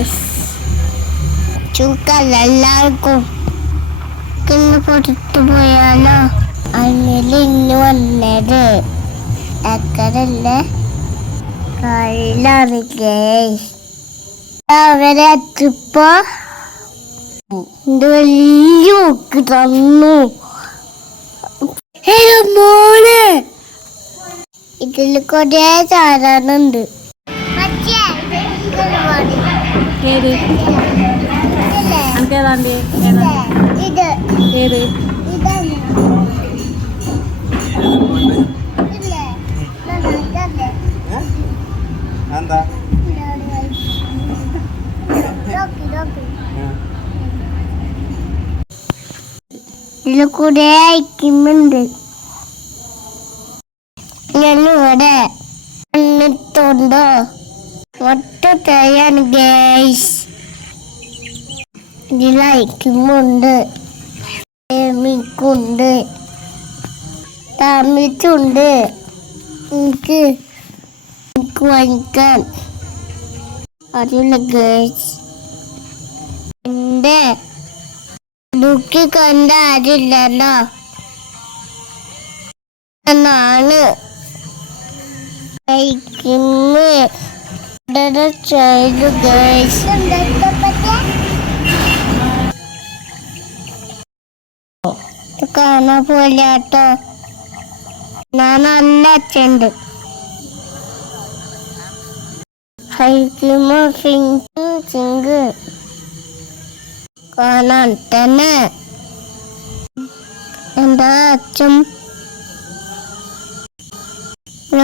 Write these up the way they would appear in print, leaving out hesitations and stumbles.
Guys, ചൂക്കല്ല എല്ലാവർക്കും ഇന്ന് പുറത്തു പോയാലോ? അനിൽ ഇന്ന് വന്നത് അക്കരല്ലേ കള്ളാണ് ഗൈസ്. അവരെ എത്തിപ്പോ വലിയ ഉക്ക് തന്നു. മോള് ഇതിൽ കൊറേ ചാടാനുണ്ട്. ഇതിൽ കൂടെ അയക്കുന്നുണ്ട്. ഞാനിവിടെ വന്നിട്ടുണ്ടോ? ഒറ്റ തയ്യാണ് ഗൈസ്. ഇതിലയക്കുന്നുണ്ട്, പ്രേമിക്കുണ്ട്, താമിച്ചുണ്ട്. എനിക്ക് വാങ്ങിക്കാൻ അറിയില്ല ഗൈസ്. എന്റെ ലുക്ക് കണ്ട ആരില്ലല്ലോ എന്നാണ് ചെയ്തു ഗൈസ്. കാണാൻ പോലെ കേട്ടോ. ഞാൻ നല്ല അച്ഛണ്ട്. ചിങ്ക് കാണാൻ തന്നെ എന്താ അച്ഛൻ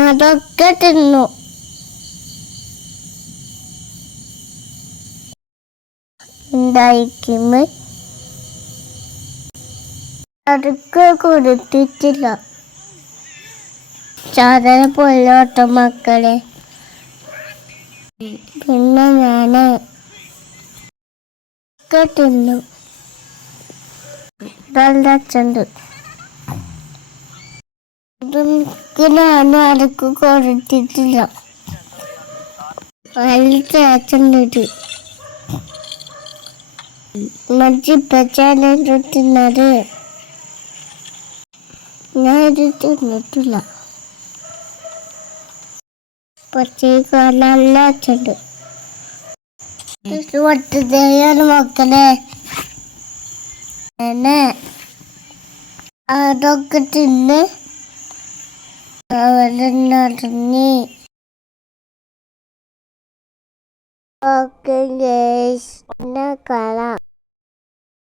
അതൊക്കെ തിന്നു. എന്തായിക്കുമ്പോ അതൊക്കെ കൊടുത്തിട്ടില്ല. സാധന പോലോട്ടോ മക്കളെ. പിന്നെ ഞാന് ഒക്കെ തിന്നു. നല്ല അച്ഛണ്ട്. ഇതൊക്കെ ഞാനും അതൊക്കെ കൊടുത്തിട്ടില്ല. നല്ല അച്ഛൻ്റെ മറ്റിപ്പച്ചാണ് തിന്നത്. ഞാൻ ഇത് തിന്നിട്ടില്ല. പക്ഷേ നല്ല അച്ഛണ്ട്. ഒറ്റയാണ് മക്കളെ. അതൊക്കെ തിന്ന് അവരെ നടങ്ങി. ഓക്കെ ഗൈസ്, പിന്നെ കാണാം.